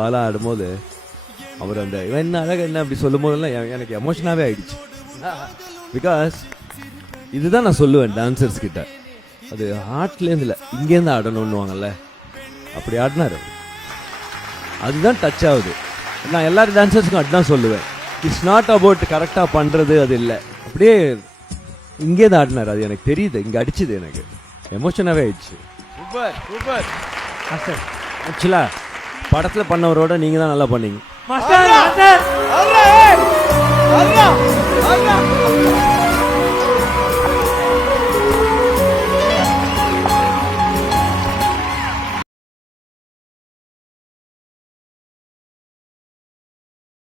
பாலா ஆடும்போது அவர் அந்த இவன் என்ன அழகா என்ன அப்படி சொல்லும் போதெல்லாம் எனக்கு எமோஷனாகவே ஆயிடுச்சு. பிகாஸ் இதுதான் நான் சொல்லுவேன் டான்சர்ஸ் கிட்ட, அது ஹார்ட்லேருந்து இல்லை இங்கேருந்து ஆடணும்னுவாங்கல்ல, அப்படி ஆடினார். அதுதான் டச் ஆகுது. நான் எல்லாரும் டான்சர்ஸுக்கும் அதுதான் சொல்லுவேன், இட்ஸ் நாட் அபவுட் கரெக்டாக பண்ணுறது, அது இல்லை, அப்படியே இங்கேருந்து ஆடினார். அது எனக்கு தெரியுது, இங்கே அடிச்சுது, எனக்கு எமோஷனாகவே ஆயிடுச்சு. Super super master. ஆக்சுவலா படத்தில் பண்ணவரோட நீங்கள் தான் நல்லா பண்ணீங்க மாஸ்டர்.